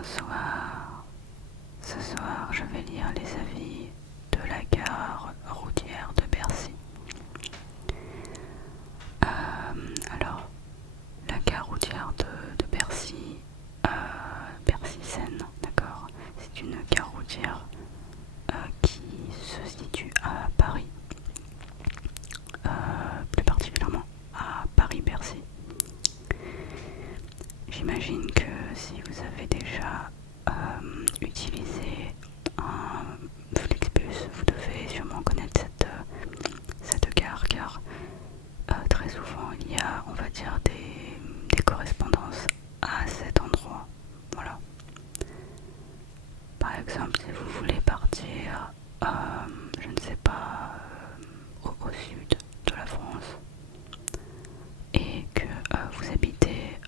Bonsoir. Ce soir, je vais lire les avis de la gare routière de Bercy. Alors, la gare routière de Bercy, Bercy-Seine, d'accord, c'est une gare routière qui se situe à Paris, plus particulièrement à Paris-Bercy. J'imagine que si vous avez déjà utilisé un Flixbus, vous devez sûrement connaître cette gare, car très souvent il y a, on va dire, des correspondances à cet endroit. Voilà. Par exemple, si vous voulez partir, je ne sais pas, au sud de la France, et que vous habitez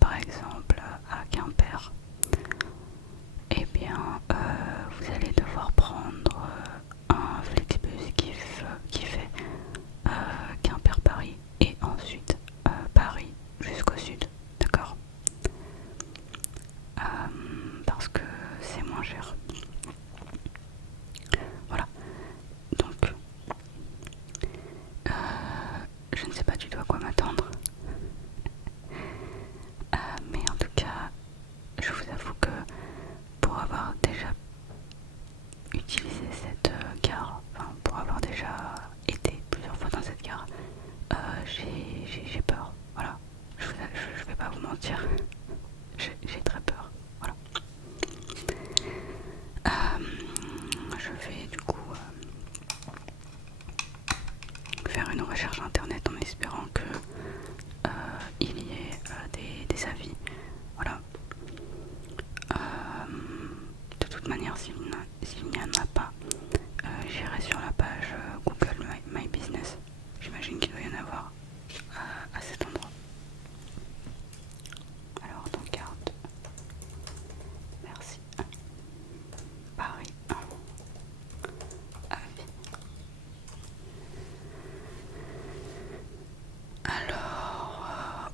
par exemple à Quimper, eh bien vous allez devoir prendre un Flixbus qui fait Quimper-Paris et ensuite Paris jusqu'au sud, d'accord, parce que c'est moins cher. Voilà, donc je ne sais pas du tout à quoi m'attendre. Mais en tout cas, je vous avoue que pour avoir déjà utilisé cette gare, enfin pour avoir déjà été plusieurs fois dans cette gare, j'ai peur. Voilà, je vais pas vous mentir, j'ai très peur. Voilà. Je vais du coup faire une recherche internet en espérant que il y ait des avis. Voilà. De toute manière, s'il n'y en a pas, j'irai sur la page Google My Business. J'imagine qu'il doit y en avoir à cet endroit. Alors, dans carte, merci. Paris, avis. Alors,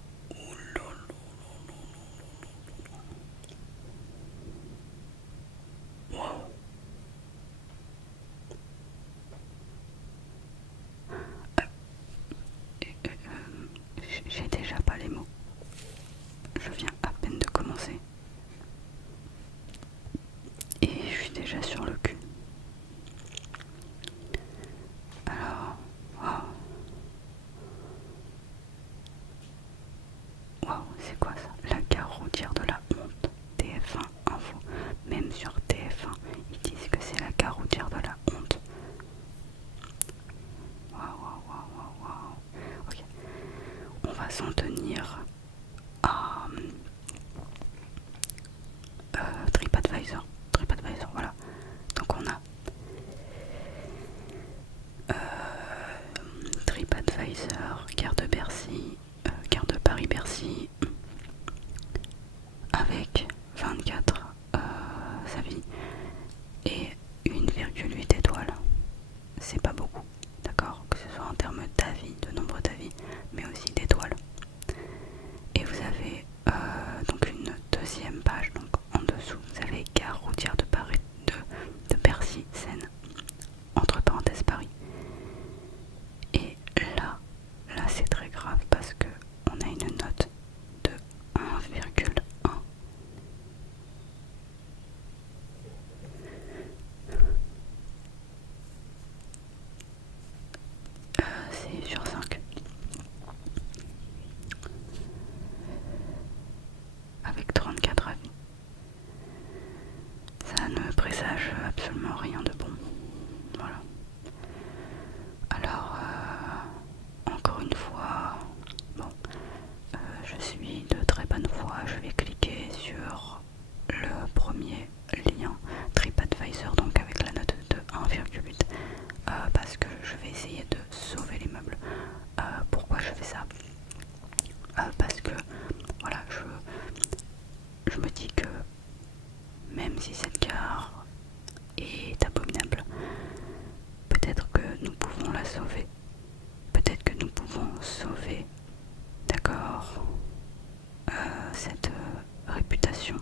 wow. J'ai déjà pas les mots. Je viens à peine de commencer. Et je suis déjà sur le cul. Alors, waouh. Waouh, c'est quoi ça? La gare routière de la honte. TF1 Info. Même sur TF1, ils disent que c'est la gare routière de la honte. Waouh, waouh, waouh, waouh, waouh. Ok. On va s'en tenir à TripAdvisor. TripAdvisor, voilà. Donc on a TripAdvisor, gare de Bercy, gare de Paris-Bercy, avec 24 avis et 1,8 étoiles. C'est pas beaucoup, d'accord, que ce soit en termes d'avis, de nombre d'avis, mais aussi d'étoiles. Et vous avez donc une deuxième page, donc en dessous, vous avez gare routière de Paris, de Bercy, Seine, entre parenthèses Paris. Et là c'est très grave parce que on a une note de 1,1. C'est sur 5. Avec 34 avis. Ça ne présage absolument rien de bon. Voilà. Alors, encore une fois, bon, je suis de très bonne foi, je vais cliquer sur le premier lien TripAdvisor, donc avec la note de 1,8, parce que je vais essayer de sauver les meubles. Pourquoi je fais ça? Parce que, voilà, je me dis que même si cette gare est abominable, peut-être que nous pouvons la sauver. Peut-être que nous pouvons sauver, d'accord, cette réputation.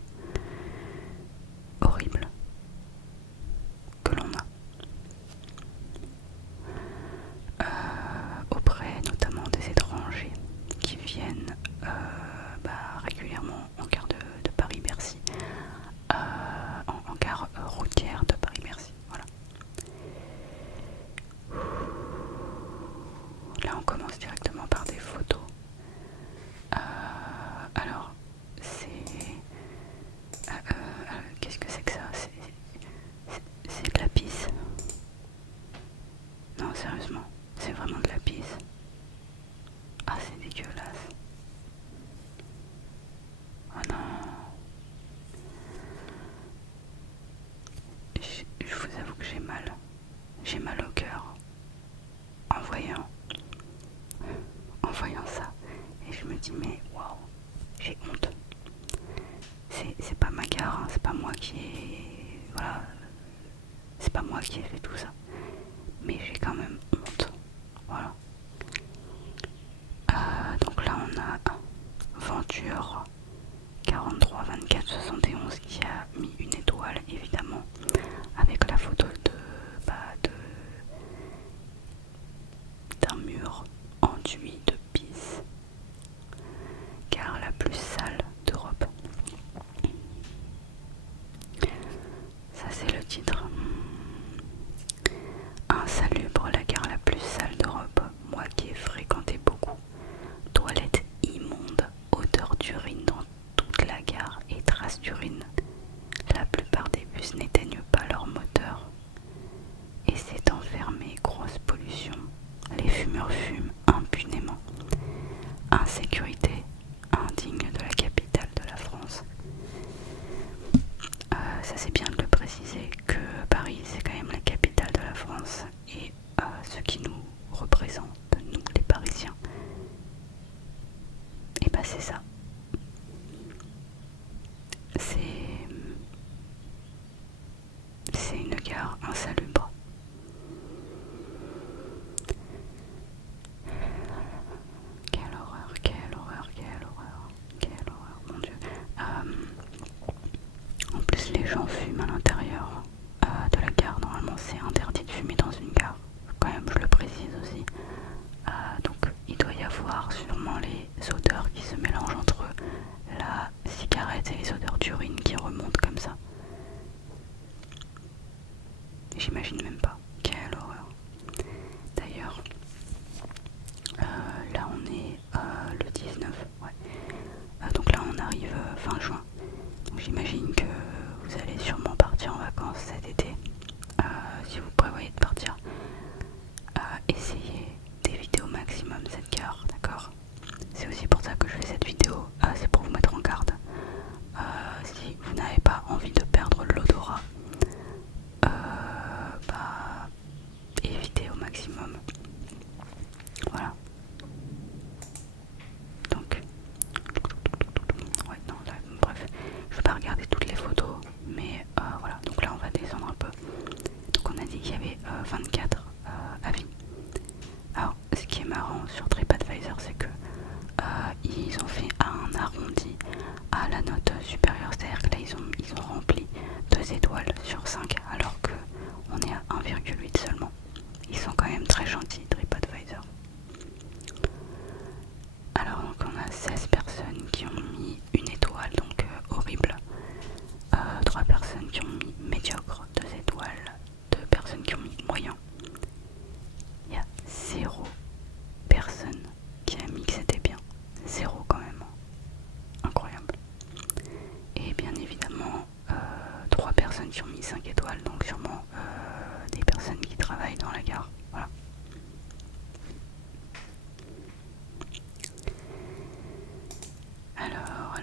c'est pas ma gare, hein, c'est pas moi qui ai... Voilà, c'est pas moi qui ai fait tout ça. Mais j'ai quand même honte. Voilà. Donc là on a Venture 43 24 71 qui a mis une étoile évidemment avec la photo d'un mur enduit de pisse, car la plus sale d'Europe. Ça c'est le titre. Insalubre, la gare la plus sale d'Europe. Moi qui ai fréquenté beaucoup. Toilettes immondes, odeur d'urine dans toute la gare et traces d'urine. La plupart des bus n'éteignent pas leur moteur. Et c'est enfermé, grosse pollution. Les fumeurs fument impunément. Insécurité indigne de la capitale de la France. Ça c'est bien de le préciser que Paris c'est quand même la capitale de la France et ce qui nous représente, nous les Parisiens, et bah c'est ça. C'est une gare insalubre. Quelle horreur, quelle horreur, quelle horreur, quelle horreur, mon Dieu. En plus les gens fument à l'intérieur de la gare. Normalement c'est interdit de fumer dans une gare. Quand même je le précise aussi. Donc il doit y avoir sûrement les odeurs qui se mélangent entre la cigarette et les odeurs d'urine qui remontent comme ça. J'imagine même pas. Quelle horreur. D'ailleurs, là on est le 19. Ouais. Donc là on arrive fin juin. Donc j'imagine que vous allez sûrement partir en vacances cet été. Si vous prévoyez de partir, essayez d'éviter au maximum cette gare, d'accord? C'est aussi pour ça que je fais cette vidéo, c'est pour vous mettre en garde. Si vous n'avez pas envie de perdre l'odorat, évitez au maximum. Voilà. Donc, ouais, non, là, bref, je vais pas regarder toutes les photos, mais voilà. Donc là, on va descendre un peu. Donc on a dit qu'il y avait 24 avis. Alors, ce qui est marrant sur TripAdvisor, c'est que ils ont fait un arrondi à la note supérieure, c'est-à-dire que là ils ont rempli 2 étoiles sur 5 alors que on est à 1,8 seulement. Ils sont quand même très gentils, TripAdvisor. Alors donc on a 16 personnes qui ont mis une étoile, donc horrible. 3 personnes qui ont mis médiocre, 2 étoiles. 2 personnes qui ont mis moyen. Il y a 0 personne qui a mis que c'était bien. 0 quand même. Incroyable. Et bien évidemment 3 personnes qui ont mis 5 étoiles, donc sûrement des personnes qui travaillent dans la gare. Voilà. Alors,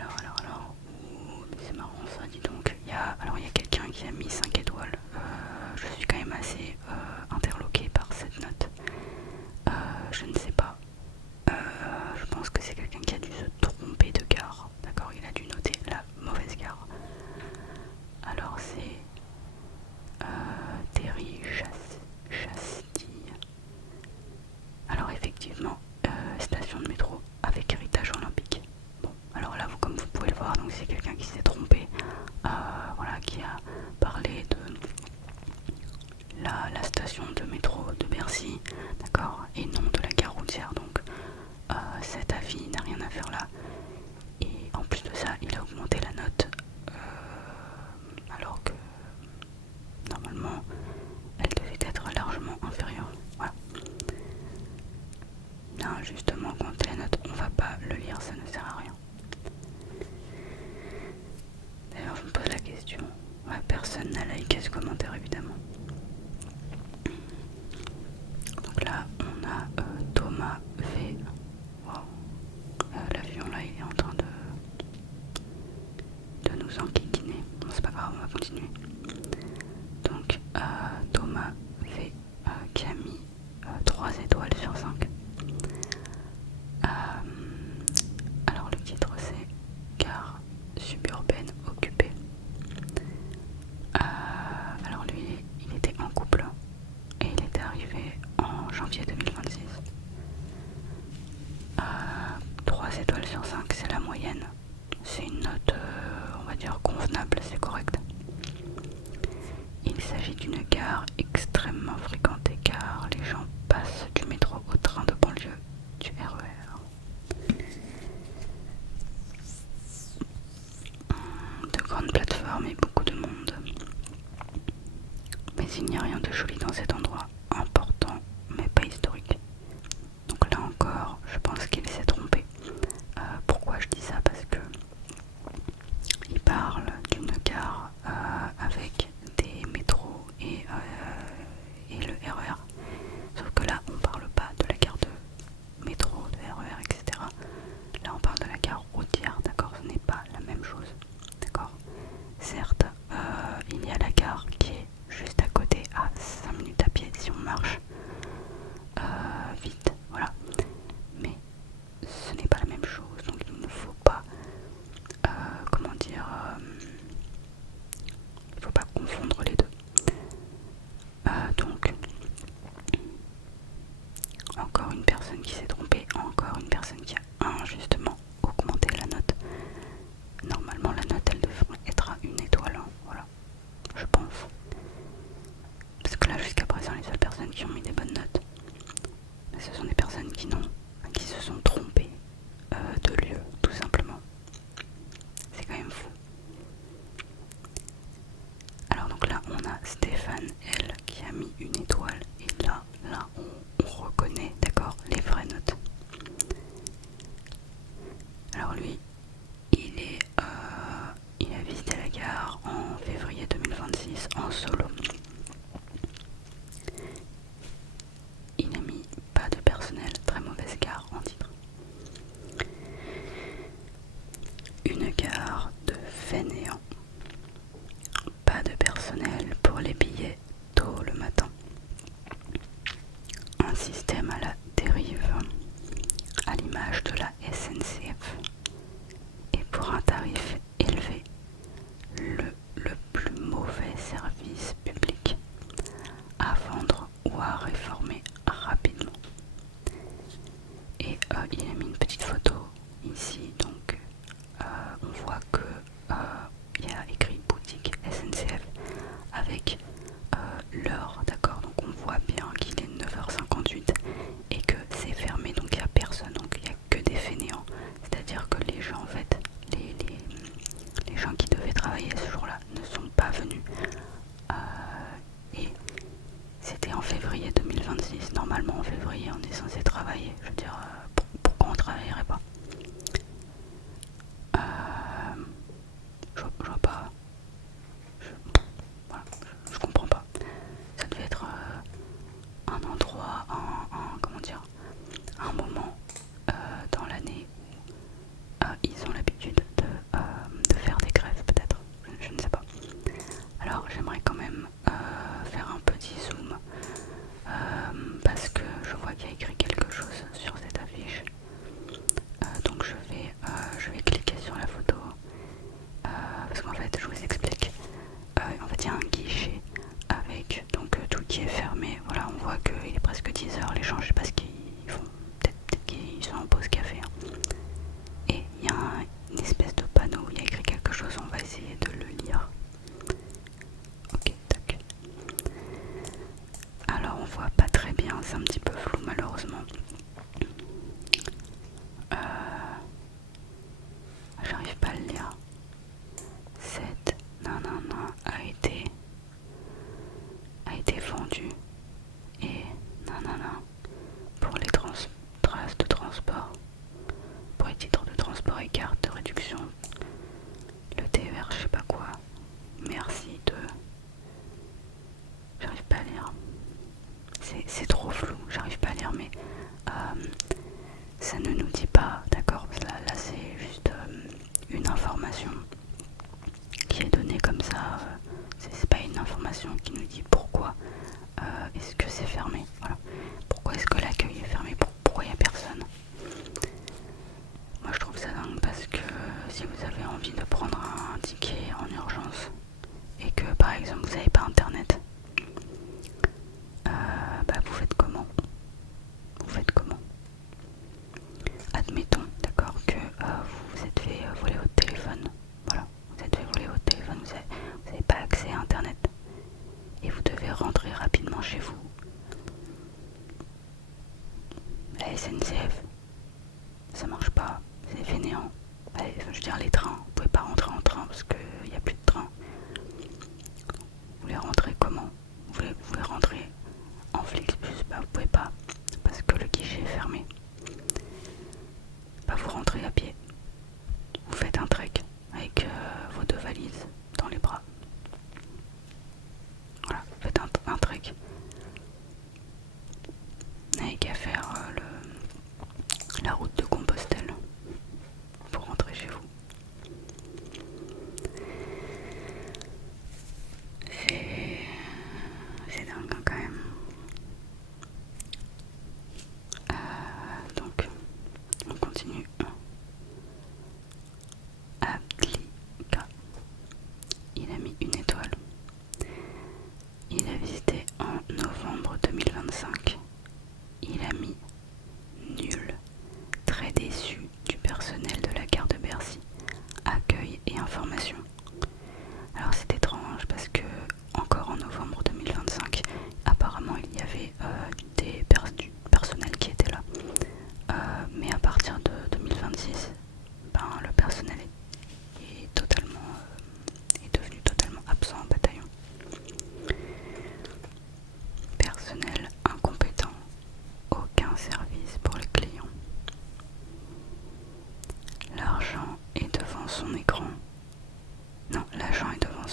c'est marrant ça, dis donc. Il y a quelqu'un qui a mis 5 étoiles. Je suis quand même assez interloquée par cette note. Je ne sais pas. Je pense que c'est quelqu'un qui a dû se tromper de gare. D'accord, il a dû noter la mauvaise gare. Alors c'est Terry Chastille. Alors effectivement, station de métro avec héritage olympique. Bon, alors là, comme vous pouvez le voir, donc c'est quelqu'un qui s'est trompé, voilà, qui a parlé de la station de métro de Bercy, d'accord, et non de la gare routière. Donc cet avis n'a rien à faire là. Et en plus de ça, il a augmenté la note, alors que normalement, elle devait être largement inférieure. Voilà. Non, justement, quand la note, on va pas le lire, ça ne sert à rien. D'ailleurs, je me pose la question. Ouais, personne n'a liké ce commentaire, évidemment. Donc là, on a Thomas V. Wow. L'avion là, il est en train de nous enquiquiner. Bon, c'est pas grave, on va continuer. Donc, Thomas V qui a mis 3 étoiles sur 5. Alors, le titre c'est Gare suburbaine au dire convenable, c'est correct. Il s'agit d'une gare extrêmement fréquentée car les gens passent du métro au train de banlieue, du RER. De grandes plateformes et beaucoup de monde. Mais il n'y a rien de joli dans cet endroit, important mais pas historique. Donc là encore, je pense qu'il s'est trompé. Pourquoi je dis ça? Parce que il parle d'une gare avec des métros et le RER. Sauf que là, on parle pas de la gare de métro, de RER, etc. Là, on parle de la gare routière, d'accord? Ce n'est pas la même chose, d'accord? Certes, il y a la gare qui est juste à côté, à 5 minutes à pied si on marche vite, voilà. Mais ce n'est pas la même chose, donc il ne faut pas, comment dire, il ne faut pas confondre les deux. Donc, encore une personne qui s'est trompée, encore une personne qui a injustement augmenté la note. Normalement, la note, elle devrait être à 1 étoile, hein, voilà, je pense. Parce que là, jusqu'à présent, les seules personnes qui ont mis des bonnes notes, ce sont des personnes qui se sont trompées de lieu, tout simplement. C'est quand même fou. Alors donc là, on a Stéphane, elle, qui a mis 1 étoile. Et là, on reconnaît, d'accord, les vraies notes. Alors lui, il a visité la gare en février 2026 en solo. Il a mis pas de personnel, très mauvaise gare en titre. Une gare de fainéants. Pas de personnel pour les billets tôt le matin. Un système à la dérive, à l'image de la SNCF. Et pour un tarif élevé, le plus mauvais service public à vendre ou à réformer rapidement. Et il a mis une petite photo ici, donc on voit que il y a écrit boutique SNCF avec l'heure, d'accord, donc on voit bien qu'il est 9h58 et que c'est fermé, donc il n'y a personne, donc il n'y a que des fainéants, c'est-à-dire que les gens en fait, les gens qui devaient travailler ce jour-là ne sont pas venus. Et c'était en février 2026, normalement en février on est censé travailler, je veux dire, pourquoi on travaillerait pas? Je vois pas, voilà, je comprends pas. Ça devait être un endroit, comment dire, un moment dans l'année où ils ont l'habitude de faire des grèves peut-être, je ne sais pas. Alors j'aimerais quand même faire un petit zoom parce que je vois qu'il y a écrit quelque chose sur cette affiche. Donc je vais cliquer sur la photo parce qu'en fait je vous explique. En fait il y a un guichet avec donc tout qui est fermé. Voilà, on voit qu'il est presque 10h, les gens je sais pas ce qu'ils font, peut-être qu'ils sont en pause café, hein. Et il y a une espèce de panneau où il y a écrit quelque chose, on va essayer de le lire. Ok, tac. Alors on voit pas très bien, c'est un petit peu flou malheureusement. J'arrive pas à le lire. Cette nanana a été vendue et nanana pour les traces de transport, pour les titres de transport et cartes de réduction, le TER je sais pas quoi, merci de... J'arrive pas à lire, c'est trop flou, j'arrive pas à lire, mais ça ne nous dit pas, d'accord, là c'est juste une information qui est donnée comme ça, c'est pas une information qui nous dit pourquoi est-ce que c'est fermé, voilà, pourquoi est-ce que l'accueil est fermé, pourquoi il n'y a personne. Moi je trouve ça dingue parce que si vous avez envie de prendre un ticket en urgence et que par exemple vous n'avez pas internet, vous faites comment? Admettons, d'accord, que vous vous êtes fait voler votre téléphone. Voilà, vous êtes fait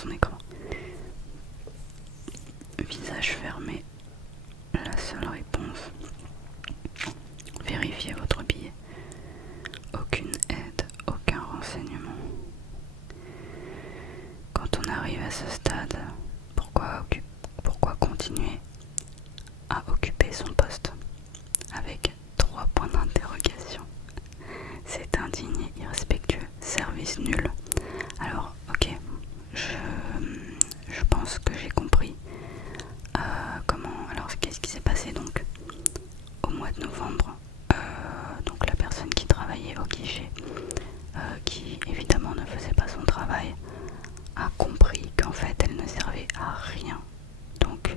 son écran. Visage fermé, la seule réponse. Vérifiez votre billet. Aucune aide, aucun renseignement. Quand on arrive à ce stade, pourquoi continuer à occuper son poste avec 3 points d'interrogation? C'est indigne et irrespectueux, service nul. Alors, ok, je pense que j'ai compris comment. Alors, qu'est-ce qui s'est passé donc au mois de novembre? Donc, la personne qui travaillait au guichet, qui évidemment ne faisait pas son travail, a compris qu'en fait elle ne servait à rien. Donc,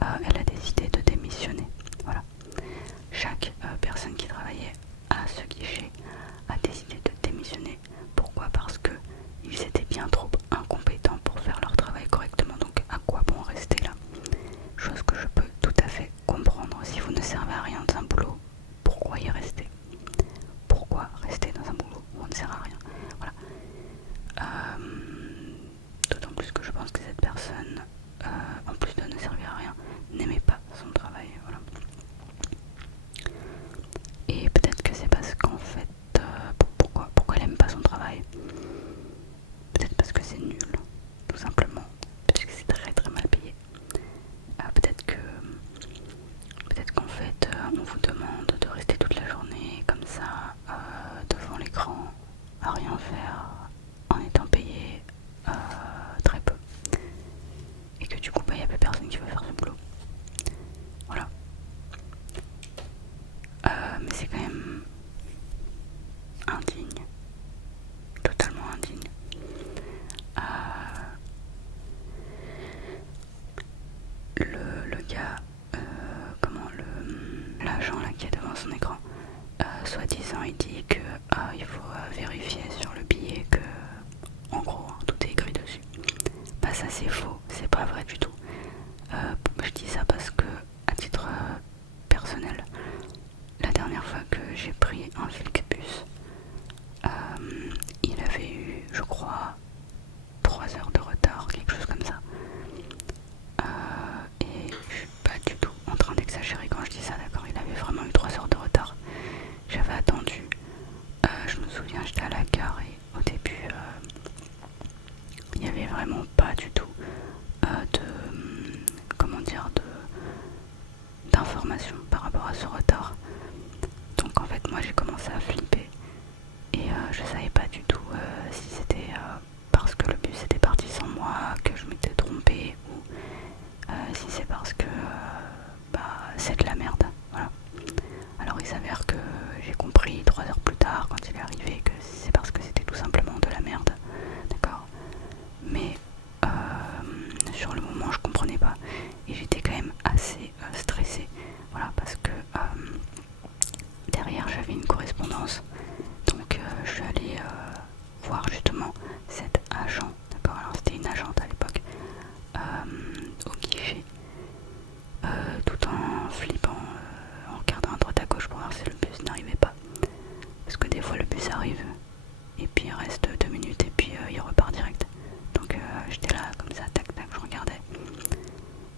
elle a décidé de démissionner. Voilà. Chaque personne qui travaillait à ce guichet a décidé de démissionner. Pourquoi? Parce que ils étaient bien trop incompétents pour faire leur travail correctement. Donc à quoi bon rester là? Chose que je peux tout à fait comprendre. Si vous ne servez à rien dans un boulot, pourquoi y rester? Pourquoi rester dans un boulot où on ne sert à rien? Voilà. D'autant plus que je pense que cette personne, en plus de ne servir à rien, n'aimait pas son travail. Voilà. Et peut-être que c'est parce qu'en fait, pourquoi elle aime pas son travail? Peut-être parce que c'est nul, tout simplement, parce que c'est très très mal payé. Peut-être qu'en fait, on vous demande de rester toute la journée comme ça, devant l'écran, à rien faire, en étant payé très peu. Et que du coup, il n'y a plus personne qui veut faire ce boulot. Voilà. Mais c'est quand même indigne, totalement indigne. Le gars, l'agent là qui est devant son écran, soi-disant il dit que il faut vérifier sur le billet que, en gros, tout est écrit dessus. Bah ça c'est faux, c'est pas vrai du tout. Je dis ça parce que, à titre personnel, la dernière fois que j'ai pris un Flixbus, il avait eu, je crois, 3 heures de retard, quelque chose comme ça. Et je suis pas du tout en train d'exagérer quand je dis ça, d'accord? Il avait vraiment eu 3 heures de retard. J'avais attendu, je me souviens, j'étais à la gare et au début, il n'y avait vraiment pas du tout d'informations par rapport à ce retard. Donc en fait, moi j'ai commencé à flipper et je savais pas du tout si c'était parce que le bus était parti sans moi, que je m'étais trompée, ou si c'est parce que c'est de la merde. Voilà. Alors il s'avère que j'ai compris 3 heures plus tard, quand il est arrivé, que c'est parce que c'était tout simplement de la merde. D'accord? Mais sur le moment je comprenais pas et j'étais quand même assez stressée. Voilà, parce que derrière j'avais une correspondance. Donc je suis allée voir justement cet agent. D'accord? Alors c'était une agente à l'époque, au guichet, tout en flippant, en regardant à droite à gauche pour voir si le bus n'arrivait pas. Parce que des fois le bus arrive et puis il reste 2 minutes et puis il repart direct. Donc j'étais là comme ça, tac tac, je regardais.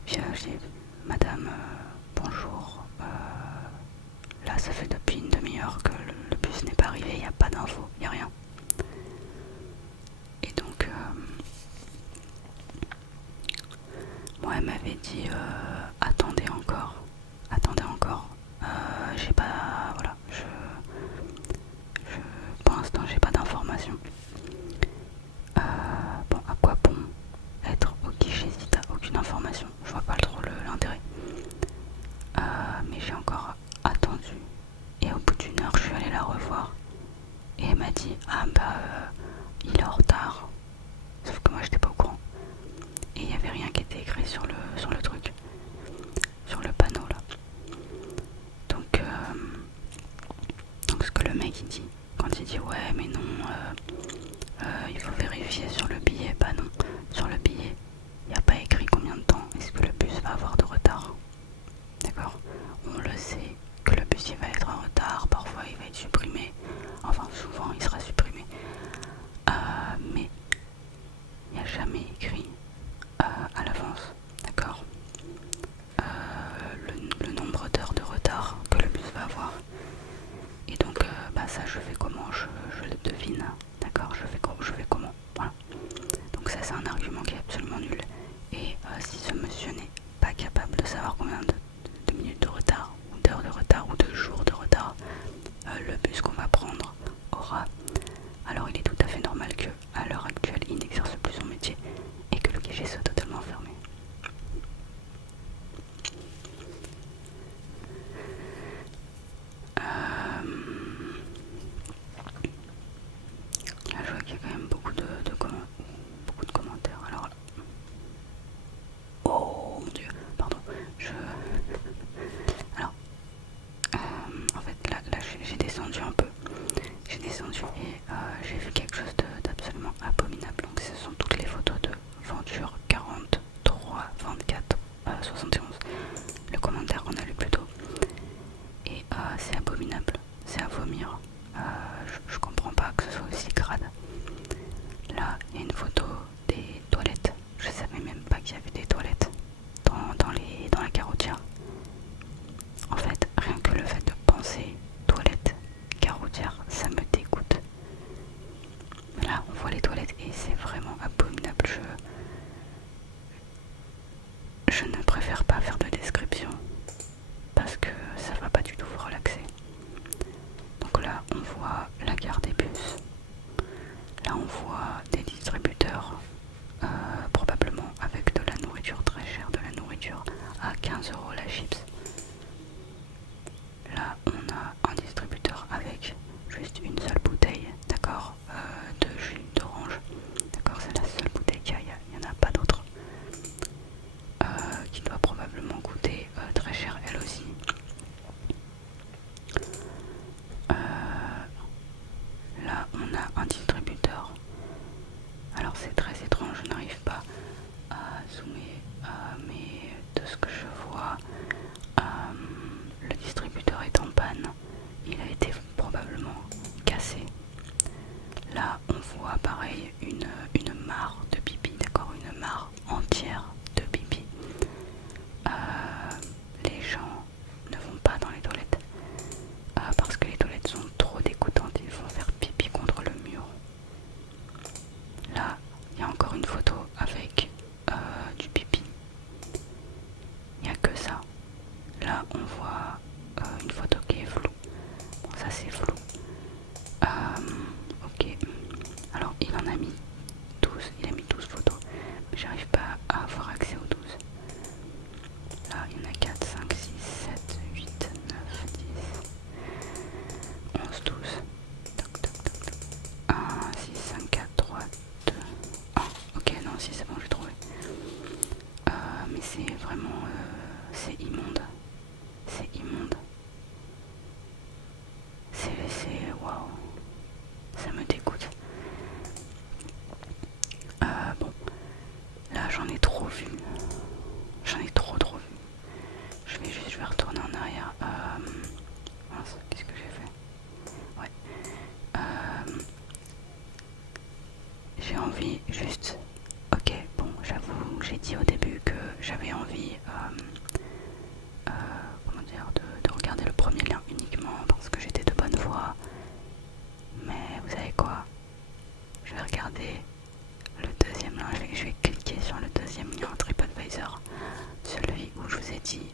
Puis je dis, madame, bonjour, là ça fait depuis une demi-heure que le bus n'est pas arrivé, il n'y a pas d'infos, il n'y a rien. Et donc moi elle m'avait dit attendez encore, j'ai pas, voilà, pour l'instant j'ai pas d'informations. Bon, à quoi bon être au guichet si t'as aucune information? Je vois pas trop l'intérêt. Mais j'ai encore attendu et au bout d'1 heure je suis allée la revoir et elle m'a dit il est en retard, sauf que moi j'étais pas au courant et il y avait rien qui était écrit sur le truc, sur le panneau. jamais écrit à l'avance, d'accord, le nombre d'heures de retard que le bus va avoir. Et donc ça je fais comment, je le devine, d'accord, je fais comment, voilà. Donc ça c'est un argument qui est absolument nul. Et si ce monsieur n'est pas capable de savoir combien de minutes de retard, ou d'heures de retard, ou de jours de retard le bus qu'on va prendre aura, alors il est tout à fait normal que à l'heure actuelle il n'exerce plus son métier et que le guichet soit totalement fermé. Là je vois qu'il y a quand même beaucoup de commentaires. Alors là. Oh mon dieu, pardon, alors en fait là j'ai descendu un peu. J'ai descendu et j'ai vu quelque chose d'absolument abominable. Donc ce sont toutes les photos de Venture 43 24 71. Le commentaire qu'on a lu plus tôt. Et c'est abominable, c'est à vomir. Je comprends pas que ce soit aussi crade. Là, il y a une photo des toilettes. Je savais même pas qu'il y avait des toilettes dans la caroutière. En fait, rien que le fait de penser toilettes, caroutière, ça me dégoûte. Là, on voit les toilettes et c'est vraiment abominable. Je ne préfère pas faire de description parce que ça va pas du tout vous relaxer. Donc là, on voit la gare des bus. Là, on voit des distributeurs, probablement avec de la nourriture très chère, de la nourriture à 15 € la chips. Là, on a un distributeur avec juste une seule bouteille, d'accord, de jus d'orange. D'accord, c'est la seule bouteille qu'il y a, il n'y en a pas d'autre. Qui doit probablement coûter très cher elle aussi. Là, on a un distributeur. Alors c'est très étrange, je n'arrive pas à zoomer, mais de ce que je vois, le distributeur est en panne. Il a été probablement cassé. Là, on voit pareil une mare de pipi, d'accord, une mare entière de pipi. Les gens ne vont pas dans les toilettes parce que les toilettes sont trop dégoûtantes, ils vont faire pipi contre le mur. Là, il y a encore une photo avec du pipi. Il n'y a que ça. Là, on voit une photo qui est floue. Bon, ça c'est flou. Ok. Alors, il en a mis 12. Il a mis 12 photos. Mais j'arrive pas à avoir accès aux 12. Là, il y en a 4, 5, 6, 7, 8, 9, 10, 11, 12. Toc, toc, toc, toc. 1, 6, 5, 4, 3, 2, 1. Ok, non, si c'est bon, j'ai trouvé. Mais c'est vraiment... c'est immonde. C'est immonde. C'est... Waouh. Ça me dégoûte. Bon. Là, j'en ai trop vu. J'en ai trop vu. Je vais retourner en arrière. Mince, qu'est-ce que j'ai fait? Ouais. J'ai envie juste... Ok, bon, j'avoue, j'ai dit au début que j'avais envie... comment dire, de regarder le premier lien uniquement parce que j'étais de bonne foi. Mais vous savez quoi? Je vais regarder le deuxième lien, je vais cliquer sur le deuxième lien TripAdvisor, celui où je vous ai dit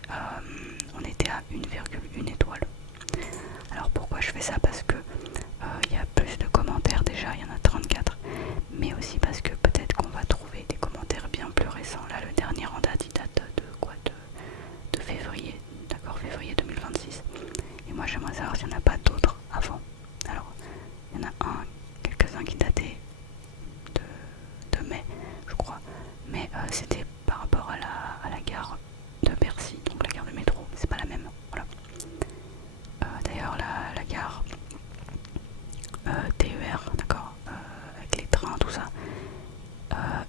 on était à 1,1 étoile. Alors pourquoi je fais ça? Parce que il y a plus de commentaires déjà, il y en a 34, mais aussi parce que peut-être qu'on va trouver des commentaires bien plus récents. Là, le dernier en date, il date de quoi? De février, d'accord, février 2026. Et moi j'aimerais savoir s'il n'y en a pas d'autres avant. Alors, il y en a quelques-uns qui dataient de mai, je crois, mais c'était par rapport à la gare de Bercy, donc la gare de métro, mais c'est pas la même, voilà. D'ailleurs la gare TER, d'accord, avec les trains, tout ça,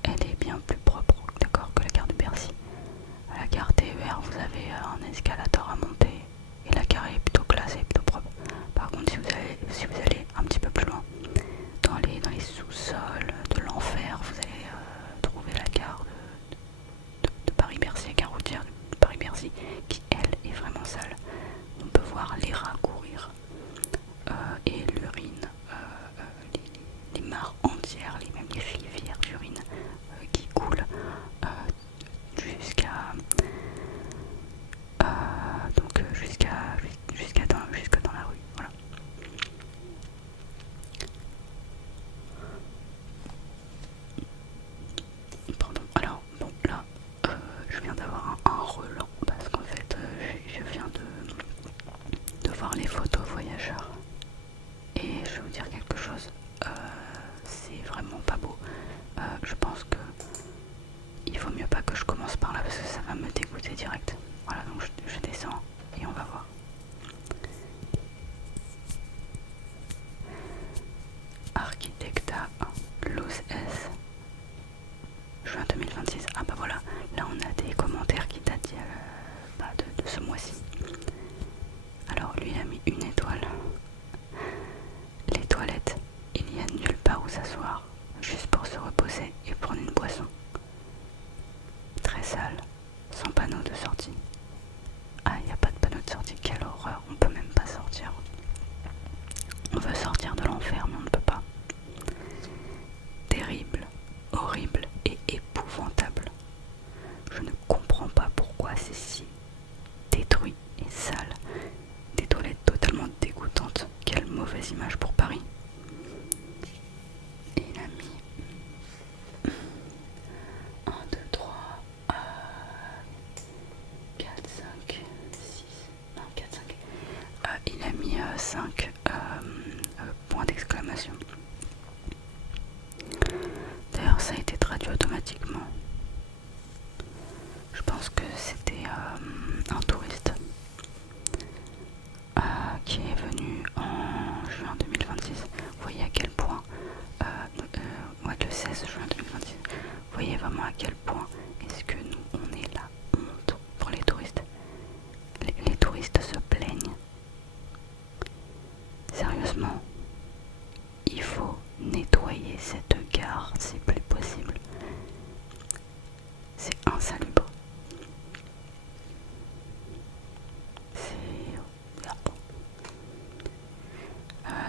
elle est bien plus propre, d'accord, que la gare de Bercy. À la gare TER, vous avez un escalator à monter, et la gare est plutôt classe et plutôt propre. Par contre, si vous allez un petit peu plus loin, dans les sous-sols de l'enfer, vous allez connecter direct. Voilà, donc je descends et on va voir. Architecta Luz S, juin 2026. Ah bah voilà, là on a des commentaires qui datent de ce mois-ci. Alors lui il a mis une étoile. Les toilettes, il n'y a nulle part où s'asseoir, juste pour se reposer et prendre une boisson. Très sale, sans panneau de sortie. Ah, il n'y a pas de panneau de sortie, quelle horreur, on peut même pas sortir. On veut sortir de l'enfer, mais on ne peut pas. Terrible, horrible et épouvantable. Je ne comprends pas pourquoi c'est si détruit et sale. Des toilettes totalement dégoûtantes. Quelle mauvaise image pour Paris. Et il a mis 1, 2, 3, 4, 5, 6, non 4, 5. Il a mis 5 points d'exclamation. D'ailleurs ça a été traduit automatiquement. Je pense que c'était un touriste qui est venu en juin 2026. Vous voyez à quel point, le 16 juin 2026, vous voyez vraiment à quel point est-ce que nous on est la honte pour les touristes. Les touristes se plaignent. Sérieusement, il faut nettoyer cette gare, c'est plus possible. C'est insalubre.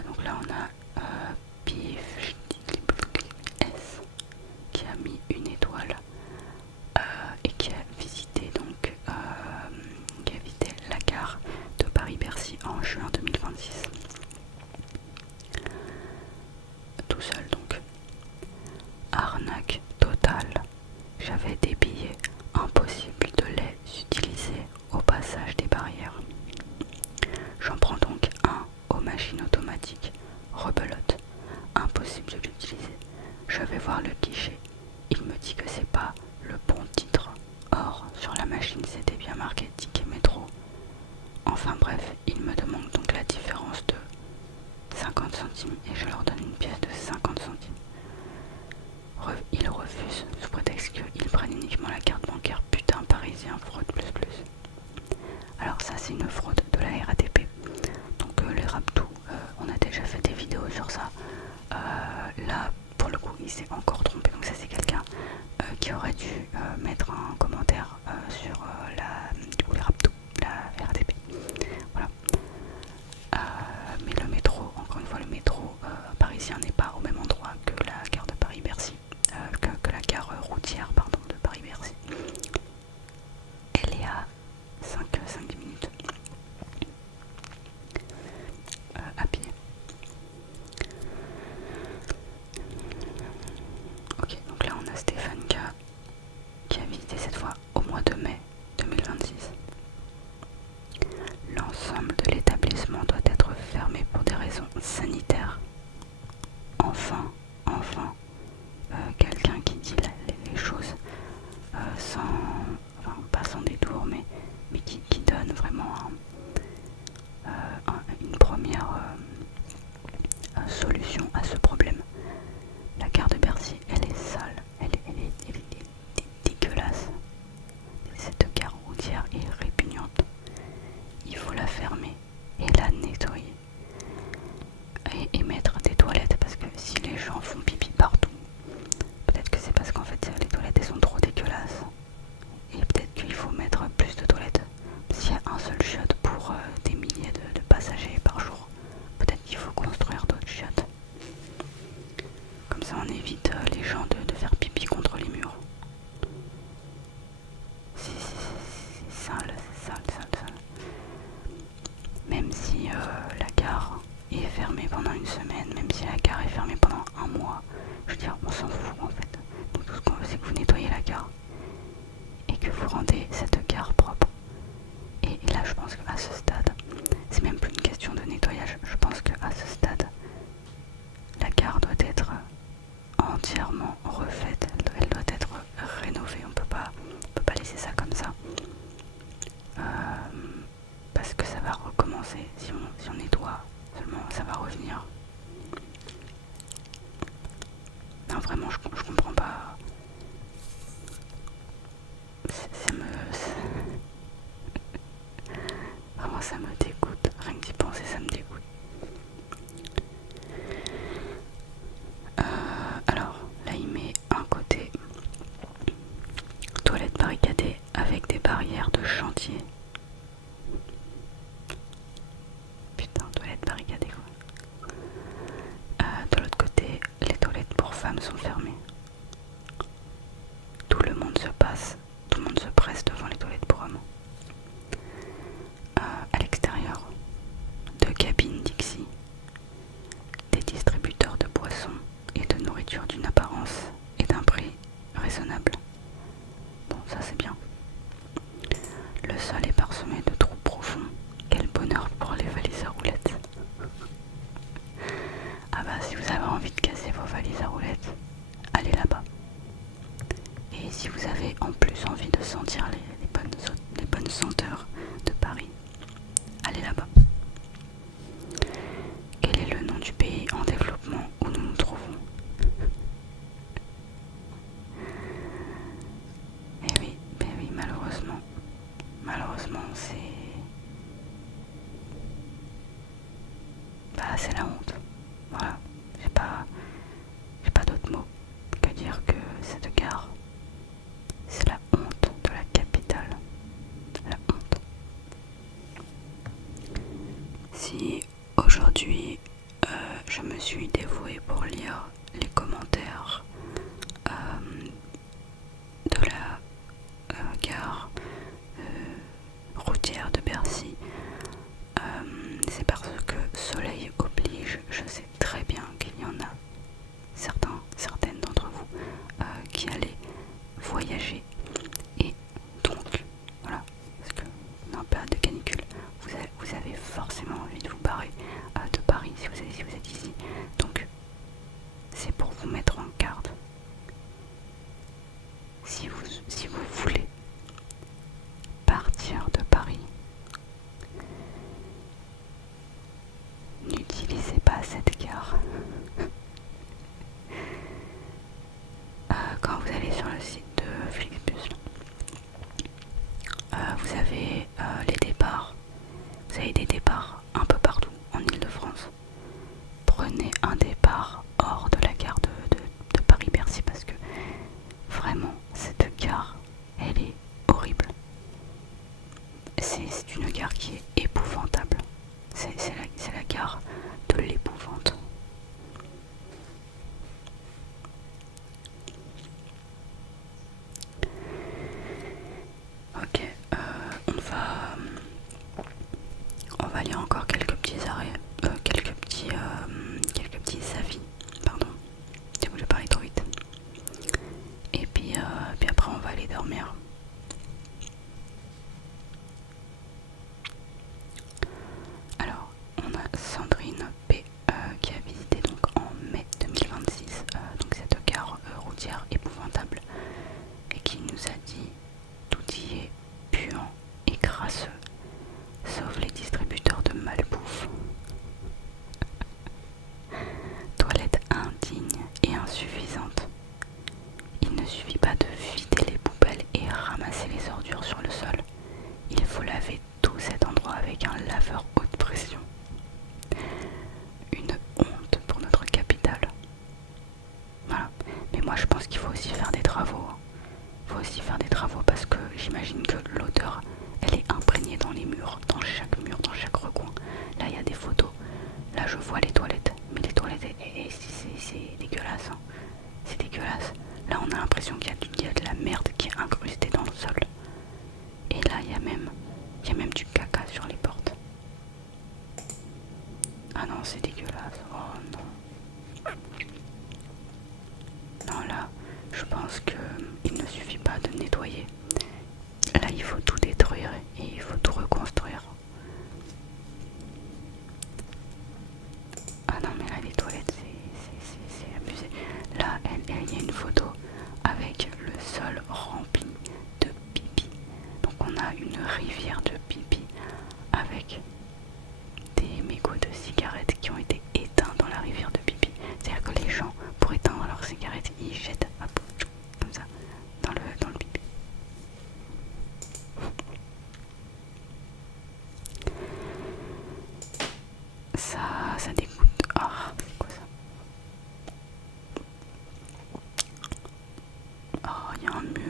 Donc là on a Pif S qui a mis une étoile et qui a visité la gare de Paris-Bercy en juin 2026. Tout seul donc. Arnaque totale. J'avais des billets, impossible de les utiliser au passage des barrières. J'en prends donc un aux machines automatiques. Rebelote. Impossible de l'utiliser. Je vais voir le guichet. Il me dit que c'est pas le bon titre. Or, sur la machine, c'était bien marqué ticket métro. Enfin bref, il me demande donc la différence de 50 centimes et je leur donne une pièce de 50 centimes. Ils refusent sous prétexte qu'ils prennent uniquement la carte bancaire. Putain, parisien, fraude plus plus. Alors ça c'est une fraude de la RATP. Donc les Raptou, on a déjà fait des vidéos sur ça. Là pour le coup il s'est encore trompé. Donc ça c'est quelqu'un qui aurait dû mettre un commentaire sur les Raptou, la RATP. Voilà. Mais le métro, encore une fois le métro parisien n'est pas au même endroit que la gare de Paris-Bercy. Que la gare routière de Paris-Bercy. Elle est à 5-10 minutes à pied. Ok, donc là on a Stéphane qui a visité cette fois au mois de mai 2026. Vraiment ça me dégoûte, rien que d'y penser ça me dégoûte. Alors là il met un côté toilette barricadée avec des barrières de chantier. Putain, toilette barricadée quoi. De l'autre côté, les toilettes pour femmes sont fermées. Tout le monde se presse devant les toilettes pour hommes. À l'extérieur, 2 cabines Dixie, des distributeurs de boissons et de nourriture d'une apparence et d'un prix raisonnable. Bon, ça c'est bien. Le sol est parsemé de trous profonds. Quel bonheur pour les valises à roulettes. Ah bah si vous avez envie de casser vos valises à roulettes, allez là-bas. Et si vous avez en plus envie de sentir les bonnes senteurs de Paris, allez là-bas. Quel est le nom du pays en développement où nous nous trouvons? Eh oui, malheureusement. Malheureusement, c'est la honte. Voilà, j'ai pas d'autre mot que dire que cette gare, c'est la honte de la capitale. La honte. Si aujourd'hui je me suis dévouée pour lire les commentaires de la gare routière de Bercy, c'est parce que soleil oblige. Je sais très bien qu'il y en a certaines d'entre vous qui allaient voyager, et donc voilà, parce que dans la période de canicule vous avez forcément envie de vous barrer de Paris si vous êtes ici, donc c'est pour vous mettre en garde. Si vous voulez partir de Paris, n'utilisez pas cette gare. Quand vous allez sur le site de Flixbus, vous avez les départs. Vous avez des départs un peu partout en Île-de-France. Prenez un départ hors de la gare de Paris-Bercy parce que vraiment cette gare, elle est horrible. C'est une gare qui est épouvantable. C'est la gare de l'épouvante. Ok, on va lire encore quelques petits arrêts, quelques petits avis, pardon. Je parler trop vite. Et puis après on va aller dormir. Alors, on a Sandrine P qui a visité donc en mai 2026 donc cette gare routière épouvantable et qui nous a dit: tout y est puant et crasseux, sauf les distributeurs de malbouffe. Toilette indigne et insuffisante. Il ne suffit pas de vider les poubelles et ramasser les ordures sur le sol. Il faut laver tout cet endroit avec un laveur haute pression. Une honte pour notre capitale. Voilà. Mais moi je pense qu'il faut aussi faire des travaux. Il faut aussi faire des travaux parce que j'imagine que l'odeur, elle est imprégnée dans les murs, dans chaque recoin. Là il y a des photos. Là je vois les toilettes. Mais les toilettes, c'est dégueulasse. Hein. C'est dégueulasse. Là on a l'impression qu'il y a de la merde qui est incrustée dans le sol. Et là il y a même du caca sur les portes. Ah non, c'est dégueulasse. Oh non. Non, là, je pense qu'il ne suffit pas de nettoyer. Là, il faut tout détruire et il faut tout reconstruire. Ah non, mais là, les toilettes, c'est abusé. Là, il y a une photo avec le sol rempli de pipi. Donc, on a une rivière de pipi avec des mégots de cigarettes qui ont été éteints dans la rivière de pipi. C'est-à-dire que les gens, pour éteindre leurs cigarettes, ils jettent comme ça dans le pipi.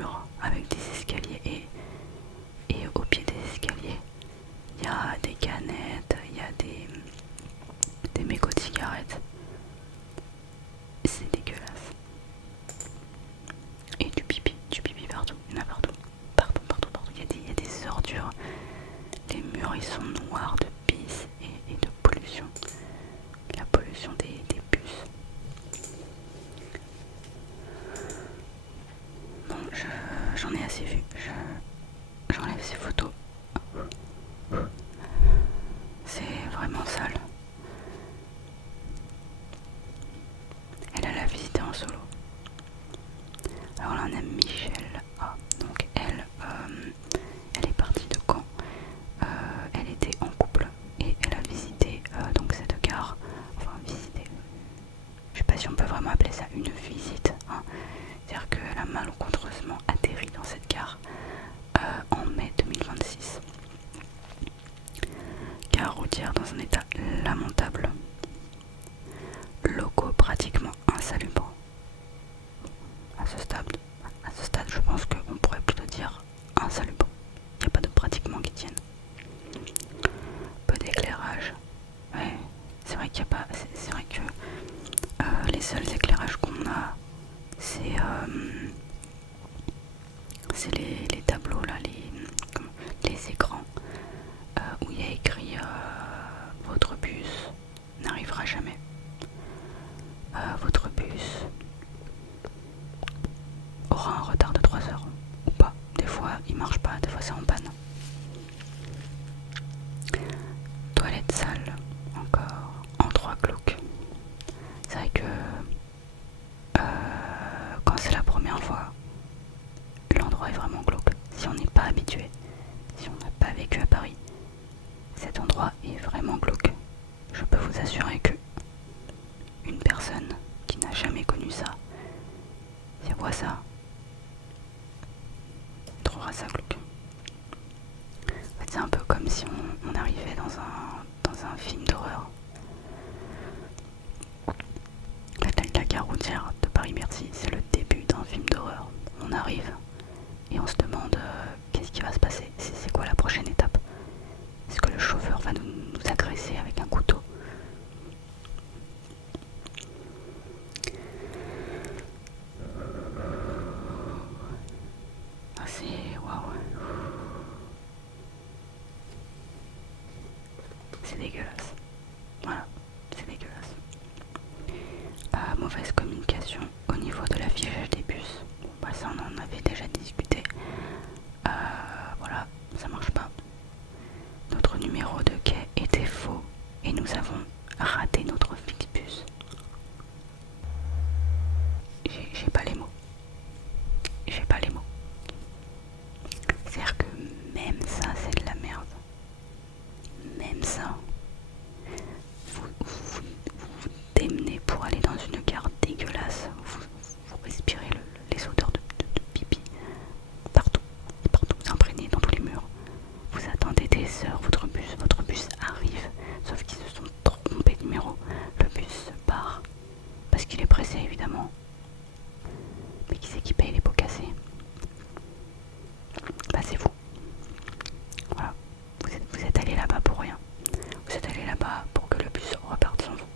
murs avec des escaliers et au pied des escaliers, il y a des canettes, il y a des mégots de cigarettes. C'est dégueulasse. Et du pipi partout, il y en a partout. Partout. Il y a des ordures. Les murs ils sont noirs de pisse et de pollution. La pollution des bus. Bon, j'en ai assez vu. J'enlève ces photos. C'est vraiment sale. Elle a la visité en solo. Alors là on a Michel A. Donc elle est partie de Caen. Elle était en couple et elle a visité donc cette gare. Enfin visité. Je sais pas si on peut vraiment appeler ça une visite. Hein. C'est-à-dire qu'elle a malencontreusement atterri dans cette gare en mai 2026. Gare routière dans un état lamentable. Locaux pratiquement insalubres. À ce stade, je pense qu'on pourrait plutôt dire insalubre. Il n'y a pas de pratiquement qui tiennent. Peu d'éclairage. Ouais, c'est vrai qu'il n'y a pas. C'est vrai que les seuls éclairages qu'on a, c'est les tableaux là, les écrans où il y a écrit votre bus n'arrivera jamais. Votre bus aura un retard de 3 heures ou pas. Des fois il marche pas, des fois c'est en panne. Toilette sale, encore en 3 cloques. C'est vrai que quand c'est la première fois, l'endroit est vraiment glauque. Si on n'est pas habitué, si on n'a pas vécu à Paris, cet endroit est vraiment glauque. Je peux vous assurer que une personne qui n'a jamais connu ça, si elle voit ça, elle trouvera ça glauque. En fait, c'est un peu comme si on arrivait dans un film d'horreur. La gare routière de Paris-Bercy, c'est le début d'un film d'horreur. On arrive et on se demande qu'est-ce qui va se passer, c'est quoi la prochaine étape. Est-ce que le chauffeur va nous agresser avec un couteau? Ah, c'est waouh. C'est dégueulasse. Voilà, c'est dégueulasse. Mauvaise communication au niveau de l'affichage des bus. Bon, bah ça on en avait déjà discuté. Voilà, ça marche pas. Notre numéro de quai était faux et nous avons raté notre Flixbus. J'ai pas les mots. J'ai pas les mots. C'est-à-dire que même ça, c'est de la merde. Même ça. Vous démenez pour aller dans une gare dégueulasse. Vous respirez les odeurs de pipi partout. Vous imprégnez dans tous les murs. Vous attendez des heures votre bus arrive. Sauf qu'ils se sont trompés de numéro. Le bus se part. Parce qu'il est pressé évidemment. Mais qui c'est qui paye les pots cassés? Bah c'est vous. Voilà. Vous êtes allé là-bas pour rien. Vous êtes allé là-bas pour que le bus reparte sans vous.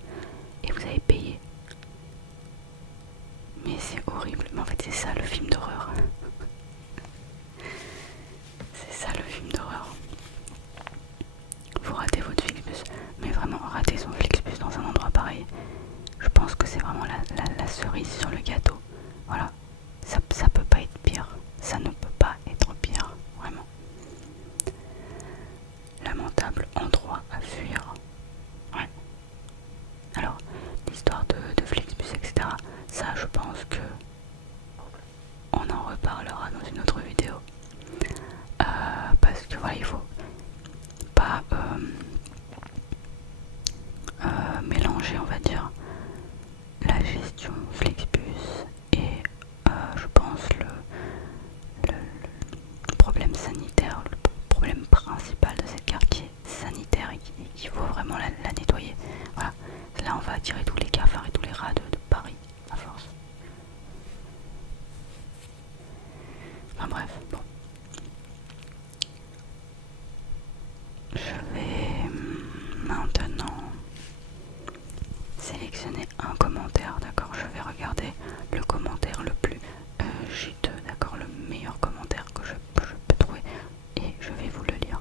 Et vous avez payé. Mais c'est horrible. Mais en fait c'est ça le film d'horreur. C'est ça le film d'horreur. Vous ratez votre Flixbus. Mais vraiment rater son Flixbus dans un endroit pareil. Je pense que c'est vraiment la cerise sur le gâteau. Voilà. Ça peut pas être pire. Ça ne peut pas être pire. Vraiment. Lamentable endroit à fuir. Ouais. Alors, l'histoire de Flixbus, etc. Ça, je pense que on en Enfin bref, bon. Je vais maintenant sélectionner un commentaire, d'accord? Je vais regarder le commentaire le plus juteux, d'accord? Le meilleur commentaire que je peux trouver et je vais vous le lire.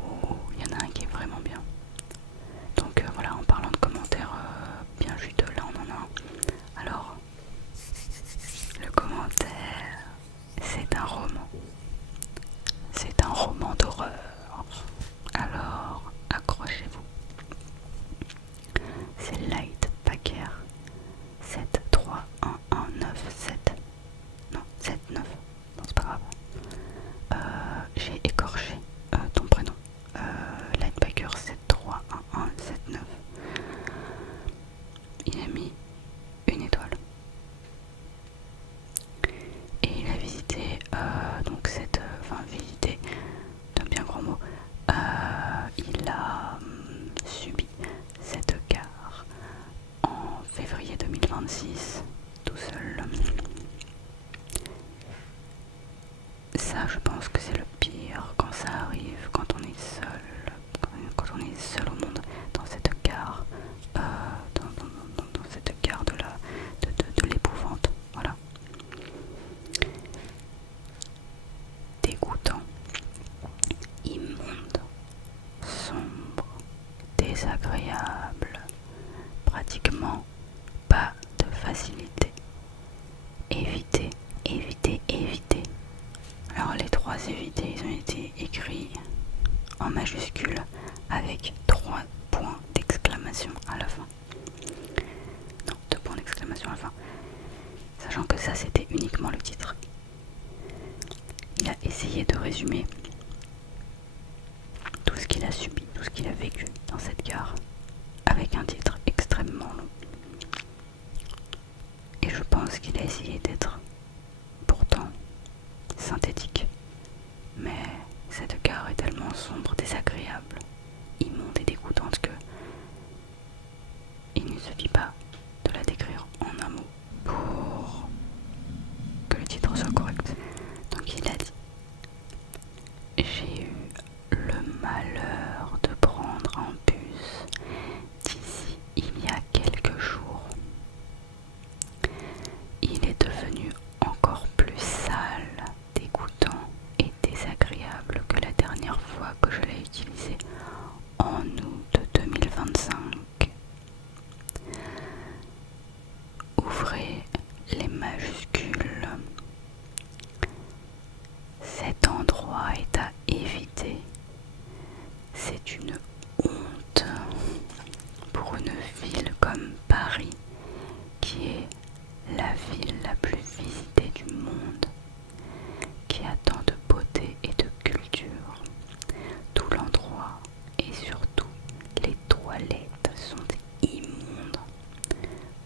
Oh, il y en a un qui est vraiment bien. Donc voilà, en parlant de commentaires bien juteux, là on en a un. Alors, le commentaire, c'est un roman. C'est un roman d'horreur. Alors, accrochez-vous. C'est Lightpacker 731197. Non, 79. Non, c'est pas grave. J'ai écorché ton prénom. Lightpacker 731179. Il a mis une étoile. Et il a visité, donc cette, enfin visité, d'un bien grand mot, il a subi cette gare en février 2026, tout seul. Ça, je pense que c'est le pire quand ça arrive, quand on est seul, quand on est seul au monde dans cette gare, dans cette gare de l'épouvante, voilà. Dégoûtant, immonde, sombre, désagréable, pratiquement pas de facilité. Éviter, éviter, éviter. Alors les trois évités, ils ont été écrits en majuscule avec 3 points d'exclamation à la fin. Non, 2 points d'exclamation à la fin. Sachant que ça c'était uniquement le titre. Il a essayé de résumer tout ce qu'il a subi, tout ce qu'il a vécu dans cette gare avec un titre extrêmement long. Et je pense qu'il a essayé d'être pourtant synthétique. Mais cette gare est tellement sombre, désagréable, immonde et dégoûtante que il ne suffit pas de la décrire en un mot pour que le titre soit correct. Donc il a dit: j'ai eu le malheur de prendre un bus d'ici il y a quelques jours. Il est devenu encore plus sale, dégoûtant et désagréable que la dernière fois que je l'ai utilisé en août 2025. Ouvrez les majuscules. Cet endroit est à éviter. C'est une honte pour une ville comme Paris, qui est la ville la plus visitée du monde, qui a tant de beauté et de culture. Tout l'endroit et surtout les toilettes sont immondes.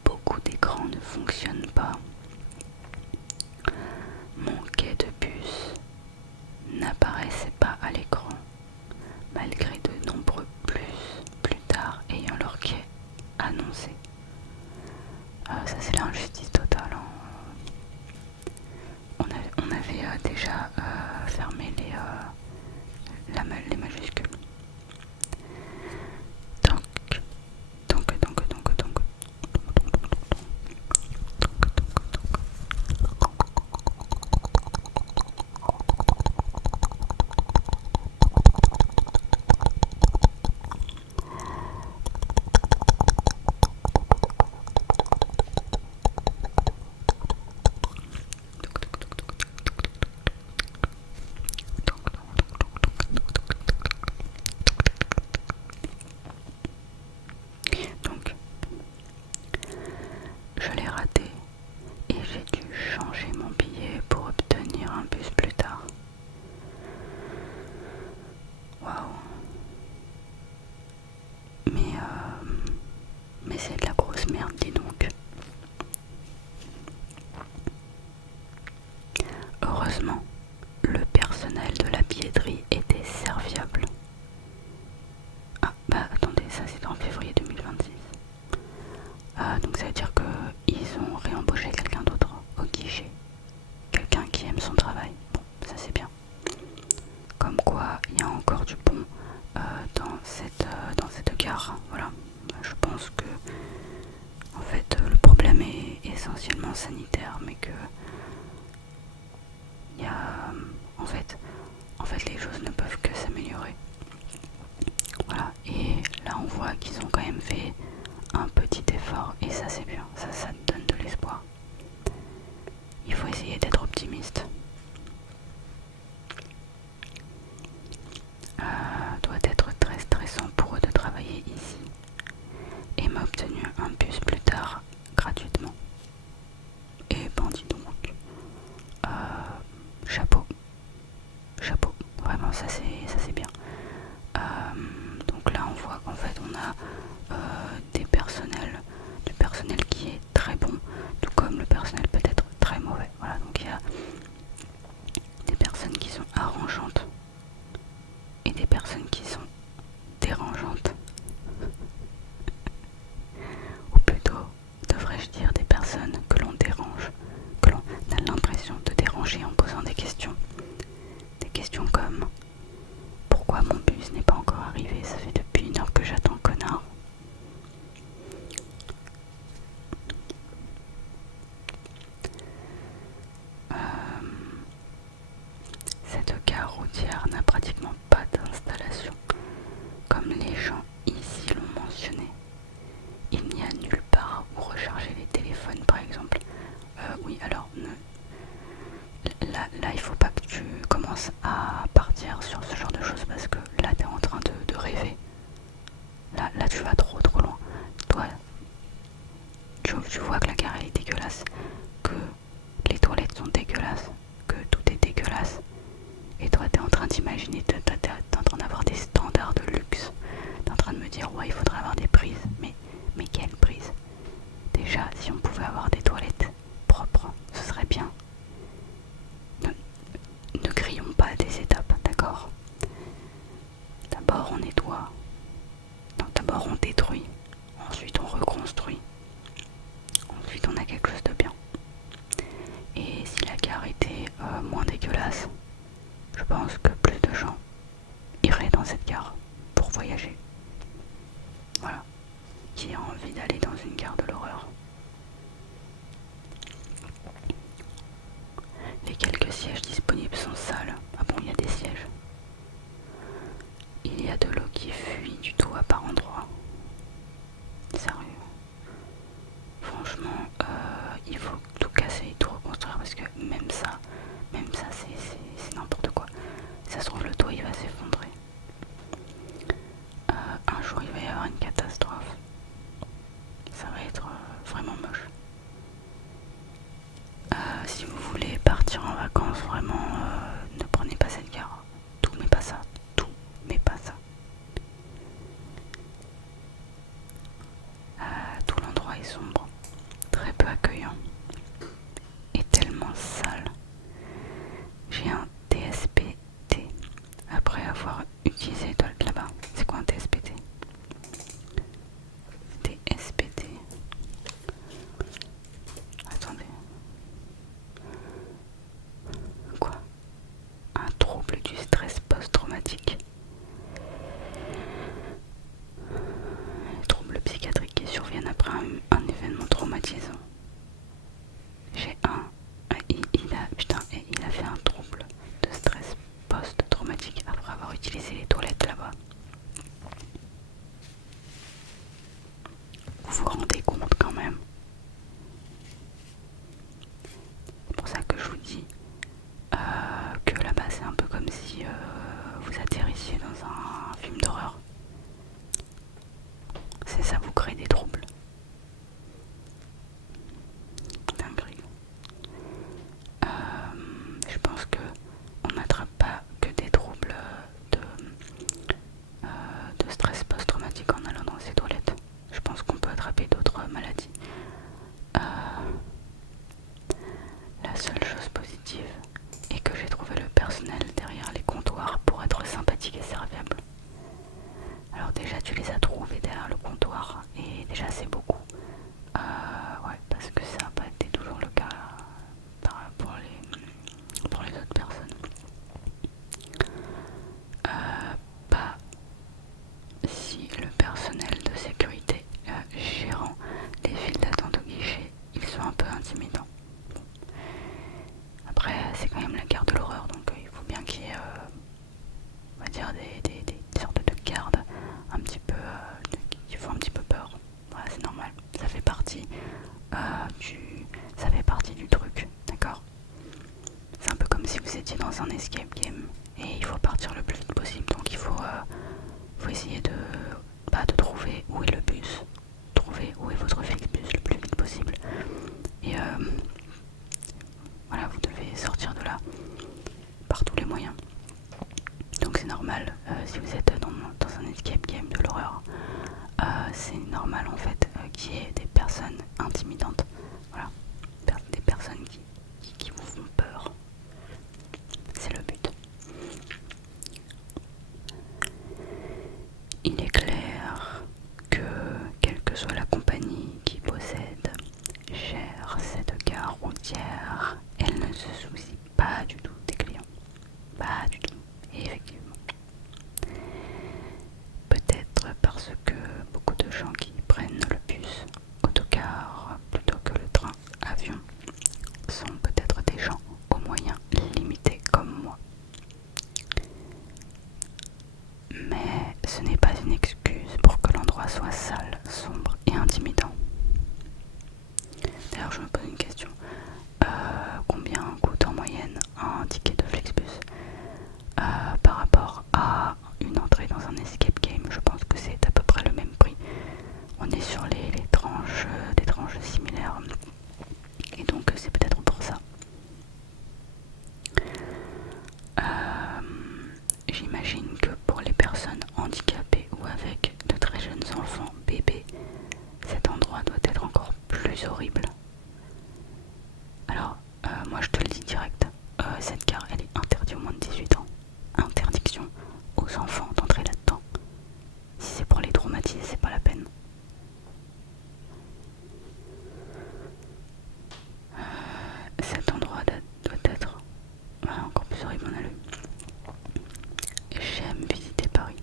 Beaucoup d'écrans ne fonctionnent pas. Mon quai de bus n'apparaissait pas à l'écran, malgré de nombreux plus tard ayant leur quai annoncé. Ça c'est l'injustice totale, hein. On avait déjà fermé les majuscules. Donc. Je l'ai raté et j'ai dû changer mon billet pour obtenir un bus plus tard. Waouh. Mais c'est de la grosse merde, dis donc. Heureusement, le personnel de la billetterie était serviable. Ah bah attendez, ça c'était en février 2026. quand même fait un petit effort et ça c'est bien, ça te donne de l'espoir. Il faut essayer d'être optimiste. Doit être très stressant pour eux de travailler ici et m'a obtenu un bus plus tard gratuitement. Et ben dis donc, chapeau, chapeau, vraiment ça c'est bien. Donc là on voit qu'en fait on a du personnel qui est très bon, tout comme le personnel peut être très mauvais. Voilà, donc il y a des personnes qui sont arrangeantes et des personnes qui sont dérangeantes. Ou plutôt, devrais-je dire, des personnes que l'on dérange, que l'on a l'impression de déranger en posant des questions. Des questions comme: pourquoi mon bus n'est pas encore arrivé? Ça fait depuis 1 heure que j'attends, connard. Cette gare routière n'a pratiquement pas d'installation, comme les gens ici l'ont mentionné. Il n'y a nulle part où recharger les téléphones, par exemple. Oui, alors là il faut pas que tu commences à partir sur ce genre de choses parce que là t'es en train de rêver. Là tu vas trop loin. Toi, tu vois que la gare elle est dégueulasse, que les toilettes sont dégueulasses, que tout est dégueulasse. Et toi t'es en train d'imaginer, t'es en train d'avoir des standards de luxe. T'es en train de me dire ouais il faudrait avoir des prises. Mais quelle prise? Déjà si on pouvait avoir des toilettes propres, ce serait bien. Ne crions pas des étapes, d'accord? D'abord on nettoie, non, d'abord on détruit, ensuite on reconstruit, ensuite on a quelque chose de bien. Et si la gare était moins dégueulasse, je pense que plus de gens iraient dans cette gare pour voyager. Voilà. Qui a envie d'aller dans une gare de l'horreur? Les quelques sièges disponibles sont sales. Ah bon, il y a des sièges. Il y a de l'eau qui fuit du toit par endroits. Sérieux. Franchement, il faut tout casser et tout reconstruire parce que même ça c'est n'importe quoi. Si ça se trouve le toit il va s'effondrer. Un jour il va y avoir une catastrophe. Ça va être vraiment moche. Si vous voulez partir en vacances, vraiment ne prenez pas cette gare. Tout mais pas ça. Tout mais pas ça. Tout l'endroit est sombre, très peu accueillant et tellement sale. J'ai un TSPT après avoir utilisé les toilettes là-bas. C'est quoi un TSPT? TSPT. Attendez. Quoi? Un trouble du stress post-traumatique. Troubles psychiatriques qui surviennent après un événement traumatisant. Il a fait un trouble de stress post-traumatique après avoir utilisé les toilettes là-bas. Vous vous rendez compte quand même? C'est pour ça que je vous dis que là-bas c'est un peu comme si vous atterrissiez dans un film d'horreur. C'est ça, vous crée des troubles. Dinguerie. Je pense que on n'attrape pas que des troubles de stress post-traumatique en allant dans ces toilettes. Je pense qu'on peut attraper d'autres maladies. La seule chose positive est que j'ai trouvé le personnel derrière les comptoirs pour être sympathique et serviable. Alors déjà tu les as trouvés derrière le comptoir et déjà c'est partie ça fait partie du truc, d'accord? C'est un peu comme si vous étiez dans un escape game et il faut partir le plus vite possible, donc il faut essayer de trouver où est le bus, trouver où est votre Flixbus le plus vite possible, et voilà, vous devez sortir de là par tous les moyens. Donc c'est normal, si vous êtes dans un escape game de l'horreur, c'est normal en fait qu'il y ait des personnes intimidantes, voilà, des personnes qui vous font peur. C'est le but. Il est clair que, quelle que soit la compagnie qui possède, gère cette gare routière, elle ne se soucie pas du tout des clients. Pas du tout. Et effectivement. Peut-être parce que beaucoup de gens qui prennent le bus, autocar, plutôt que le train, avion, sont peut-être des gens aux moyens limités comme moi. Mais ce n'est pas une excuse pour que l'endroit soit sale, sombre et intimidant. D'ailleurs, je me pose une question. Combien coûte en moyenne un ticket de Flixbus par rapport à une entrée dans un escape game? Je pense que c'est à peu près le même prix. On est sur des tranches similaires. Et donc c'est peut-être pour ça. J'imagine que pour les personnes handicapées ou avec de très jeunes enfants, bébés, cet endroit doit être encore plus horrible. Alors, moi je te le dis direct, cette gare elle est interdite aux moins de 18 ans. Interdiction aux enfants d'entrer là-dedans. Si c'est pour les traumatiser, c'est pas la peine. Cet endroit doit être encore plus horrible, on a lu. J'aime visiter Paris,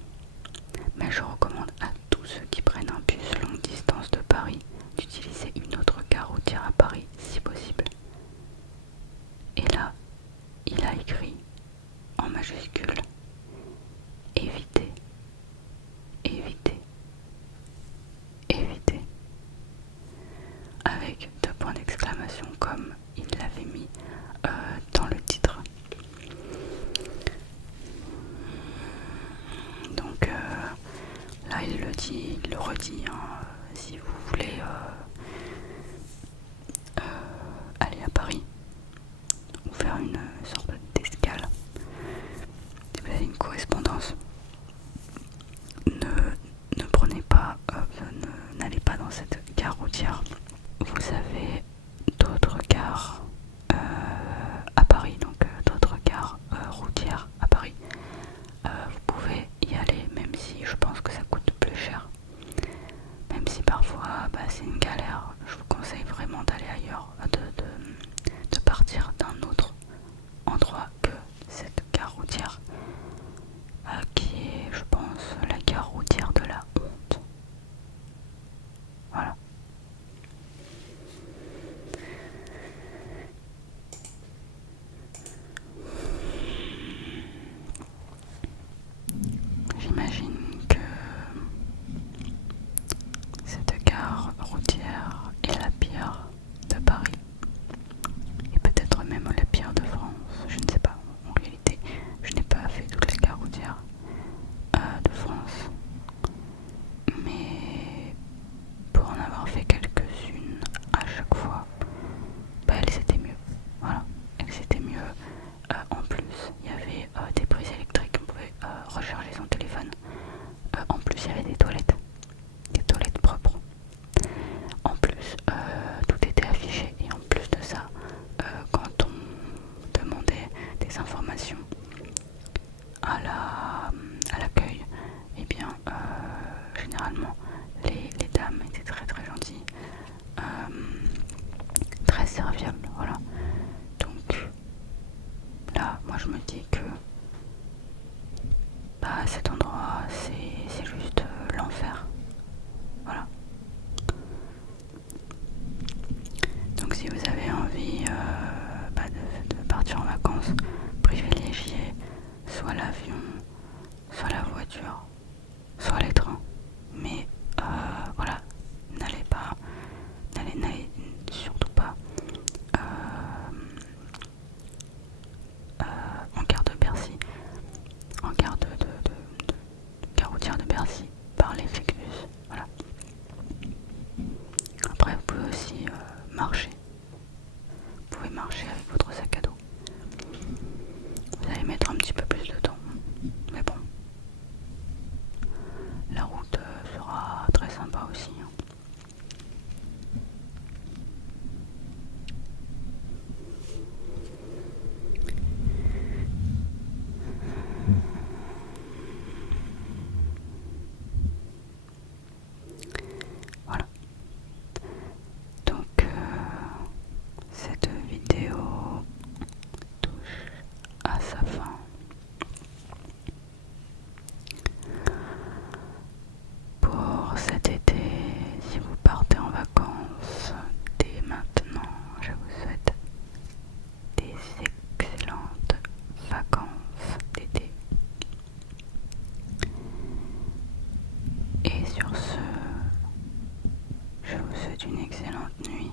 mais je recommande à tous ceux qui prennent un bus longue distance de Paris d'utiliser une autre gare routière à Paris si possible. Et là, il a écrit en majuscule: évitez, évitez, évitez, avec 2 points d'exclamation comme il l'avait mis dans le titre. Donc là il le dit, il le redit, hein, si vous voulez aller à Paris ou faire une sorte d'escale, si vous avez une correspondance, ne prenez pas, n'allez pas dans cette gare routière. Vous avez d'autres gares à Paris, donc d'autres gares routières à Paris. Vous pouvez y aller, même si je pense que ça coûte plus cher. Même si parfois c'est une galère, je vous conseille vraiment d'aller ailleurs, de partir d'un autre endroit que cette gare routière, qui est, je pense, la gare routière de la honte. Voilà. J'imagine que cette gare routière est la pire de Paris, et peut-être même la pire de France, je ne sais pas. souhaite une excellente nuit.